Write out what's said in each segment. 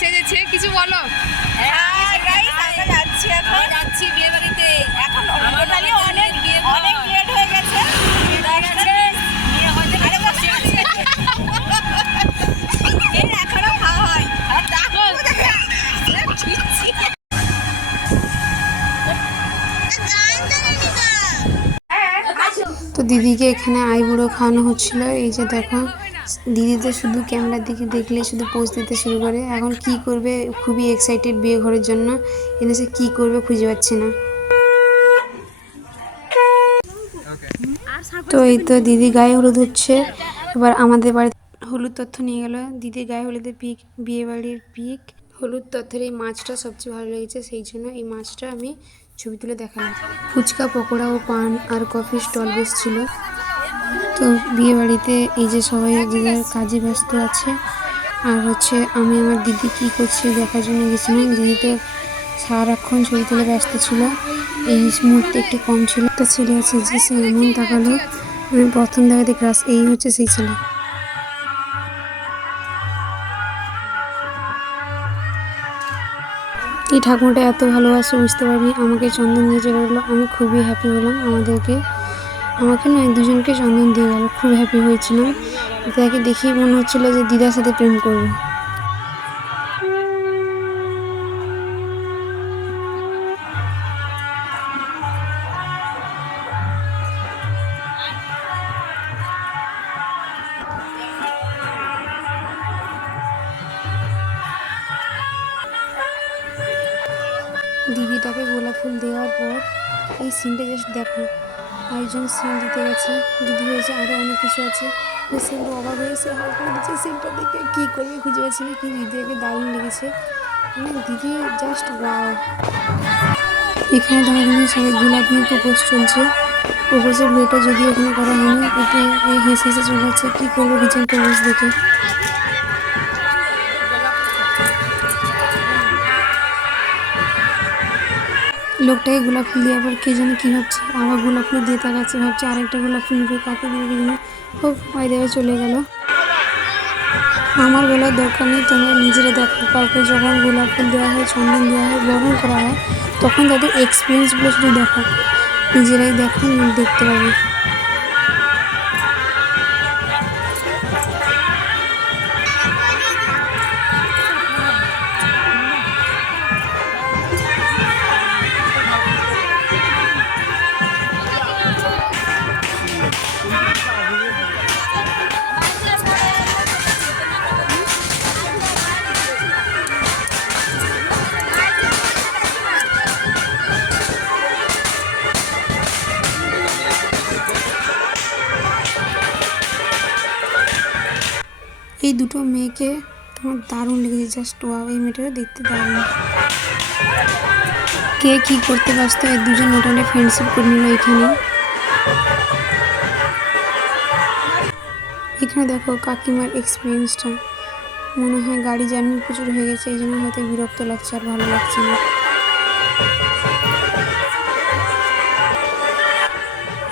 সেজেছে, কিছু বলো। হ্যাঁ গাইস, আমরা যাচ্ছি এখন, যাচ্ছি বিয়ে বাড়িতে। এখন টোটালি অনেক অনেক লেট হয়ে গেছে। এই এখনো খাওয়া হয়। আর দেখো তো দিদিকে এখানে আইবুড়ো খাওয়ানো হচ্ছিল। এই যে দেখো, দিদি তো শুধু ক্যামেরার দিকে দেখলে শুধু পোজ দিতে শুরু করে। এখন কি করবে, খুবই এক্সাইটেড বিয়ে ঘরের জন্য। এনে সে কী করবে খুঁজে পাচ্ছে না। তো এই তো দিদি গায়ে হলুদ হচ্ছে। এবার আমাদের বাড়িতে হলুদ তথ্য নিয়ে গেল। দিদির গায়ে হলুদের পিক, বিয়ে বাড়ির পিক। হলুদ তথ্যের এই মাছটা সবচেয়ে ভালো লেগেছে, সেই জন্য এই মাছটা আমি ছবি তুলে দেখালাম। ফুচকা, পকোড়া ও পান আর কফি স্টল বসছিল। তো বিয়ে বাড়িতে এই যে সবাই যে যার কাজে ব্যস্ত আছে। আর হচ্ছে আমি আমার দিদি কী করছে দেখার জন্য গেছিলাম। দিদি তো সারাক্ষণ ছবি তুলে ব্যস্ত ছিল, এই মুহূর্তে একটু কম ছিল। একটা ছেলে আছে যে সে এমন তাকালো, আমি প্রথম দেখাতে ক্রাশ, এই হচ্ছে সেই ছেলে। এই ঠাকুরটা এত ভালোবাসে বুঝতে পারিনি। আমাকে চন্দন দিয়ে চলে গেলো, আমি খুবই হ্যাপি হলাম। আমাকে নয়, দুজনকে চন্দন দিয়ে গেল, খুব হ্যাপি হয়েছিলাম। তাকে দেখেই মনে হচ্ছিল যে দিদার সাথে প্রেম করবো। দিদিটাকে গোলাপ ফুল দেওয়ার পর এই সিনটা জাস্ট দেখো, আরেকজন সিন দিতে গেছে, দিদি হয়েছে আরও অনেক কিছু আছে। ওই সিনটা অবাক হয়েছে, হাত করে দিচ্ছে। সিনটা দেখে কী করবে খুঁজে পাচ্ছি না, কি দিদিকে দারুণ লেগেছে। মানে দিদি জাস্ট ওয়াও। এখানে দেখা যাচ্ছে সবাই গোলাপ নিয়ে প্রপোজ চলছে। প্রপোজের ভিডিওটা যদি ওখানে করা হয়নি, ওকে হেসে হেসে চলে যাচ্ছে, কী করবো রিজেন্ট প্রপোজ দেখে। লোকটাকে গোলাপ ফুল দিয়ে আবার কে জানে কী ভাবছে, আবার গোলাপ ফুল দিয়ে তাকাচ্ছে, ভাবছে আরেকটা গোলাপ ফুল নিবে, কাকে দিবে কে জানে। খুব ভয় দেবে চলে গেল। আমার বলার দরকার নেই, তোমরা নিজেরা দেখো। কাউকে যখন গোলাপ ফুল দেওয়া হয়, চন্দন দেওয়া হয়, বরণ করা হয়, তখন তাদের এক্সপিরিয়েন্সগুলো শুধু দেখো, নিজেরাই দেখো, দেখতে পাবে। এই দুটো মেয়েকে আমার দারুণ লেগেছে, জাস্ট ওয়াও। এই মেয়েটাকে দেখতে দারুণ। কে কী করতে ব্যস্ত, এই দুজন মোটামুটি ফ্রেন্ডশিপ করে নিল এখানে। এখানে দেখো কাকিমার এক্সপিরিয়েন্সটা, মনে হয় গাড়ি জার্নি প্রচুর হয়ে গেছে, এই জন্য হয়তো বিরক্ত লাগছে আর ভালো লাগছে না।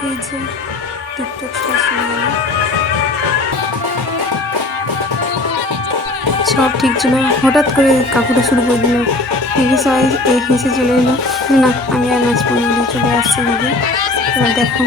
এই যে টিকটক স্টার শুরু হলো, সব ঠিক ছিল, হঠাৎ করে কাকুটা শুরু করে দিল। দিদি সবাই এই হেসে চলে এলো, না আমি আর নাচবো না, দিয়ে চলে আসছে দিদি। এবার দেখো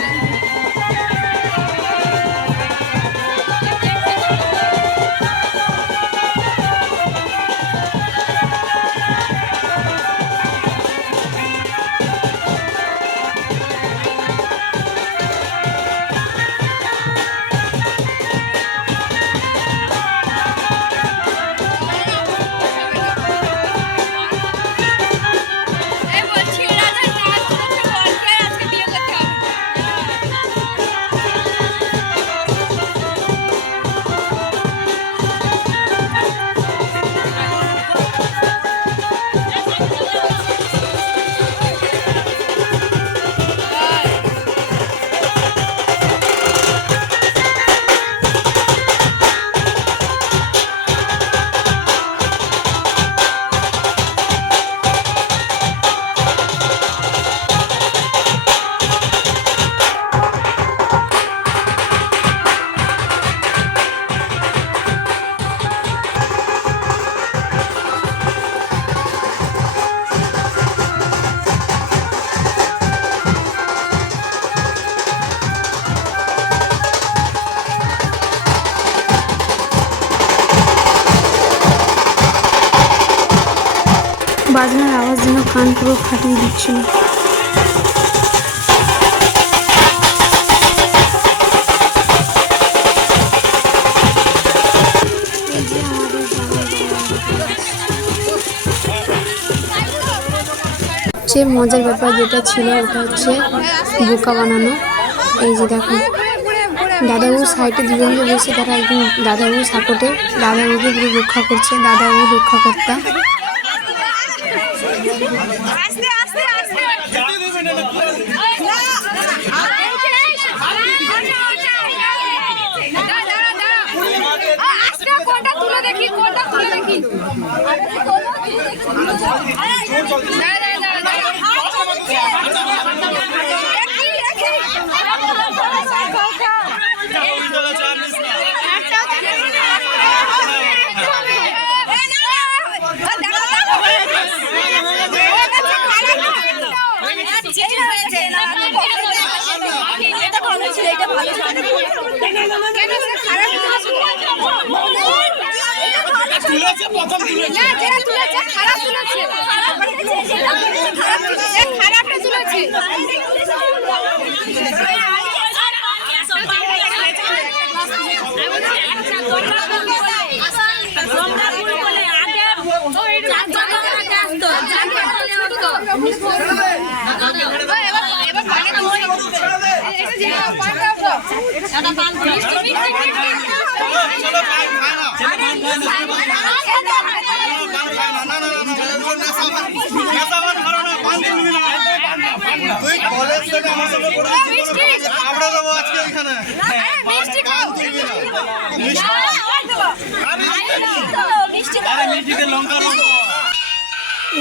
বাজনার আওয়াজ যেন কান পুরো ফাটিয়ে দিচ্ছিল। এই যে আমাদের সবচেয়ে মজার ব্যাপার যেটা ছিল ওটা হচ্ছে বোকা বানানো। এই যে দেখো দাদাবাবু সাইডে দুজনকে বসে, তারা একদম দাদাবাবু সাপোর্টে দাদাবাবুকে পুরো রক্ষা করছে, দাদাবাবু রক্ষা কর্তা।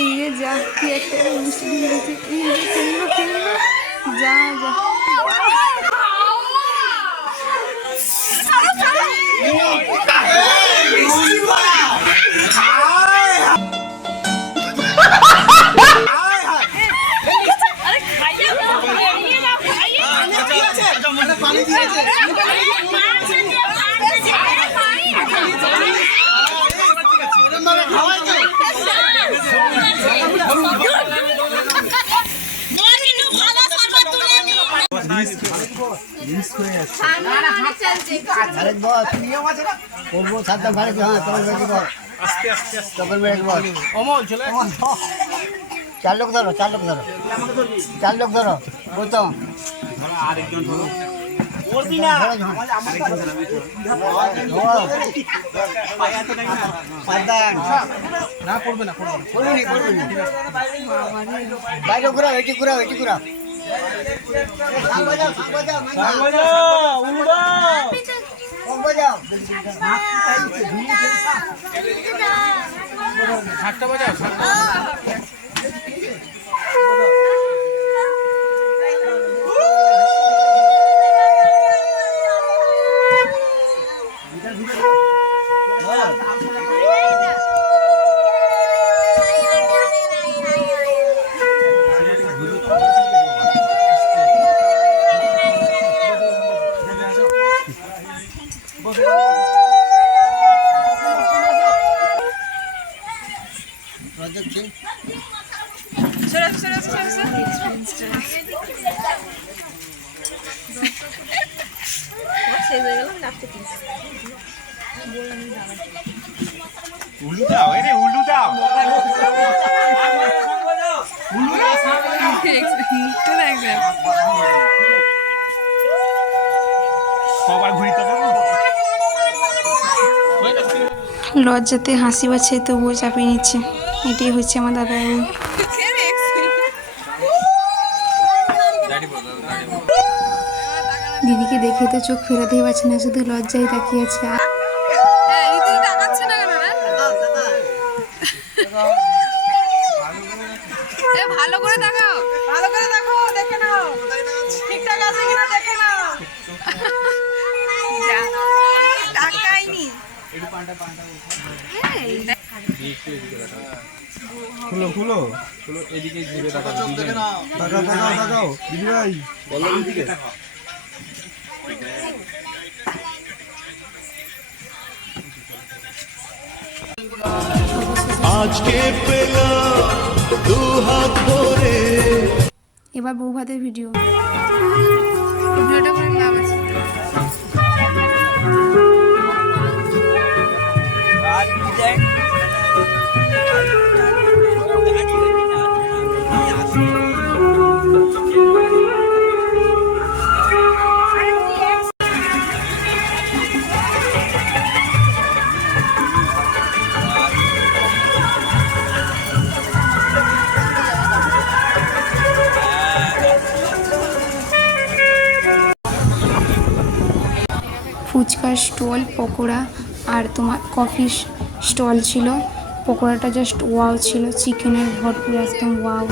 এই যে যা কি একটা মিষ্টি দিয়েছে, যা যা चार लोग धरो गौतम বাইরে ঘুরাও, এটি ঘুরাও, উল্লু দাও, এরে উল্লু দাও। সবার ঘুরিতে পারবো। লজ্জাতে হাসি পাচ্ছে, তবুও চাপিয়ে নিচ্ছে। এটাই হচ্ছে আমার দাদা। দিদিকে দেখে তো চোখ ফেরাতেই পারছে না, শুধু লজ্জায় তাকিয়ে আছে। ভালো করে দেখাও, দেখে নাও ঠিকঠাক আছে কিনা দেখে নাও। খুলো এদিকে ঘুরে তাকাও, দিদি ভাই বলো দিদিকে। আজকে পেলাম দু হাত ভরে। এবার বউ ভাতের ভিডিও। ভিডিওটা করে লাভ আছে। ফুচকার স্টল, পকোড়া আর তোমার কফি স্টল ছিল। পকোড়াটা জাস্ট ওয়াও ছিল, চিকেনের ভরপুর একদম ওয়াও।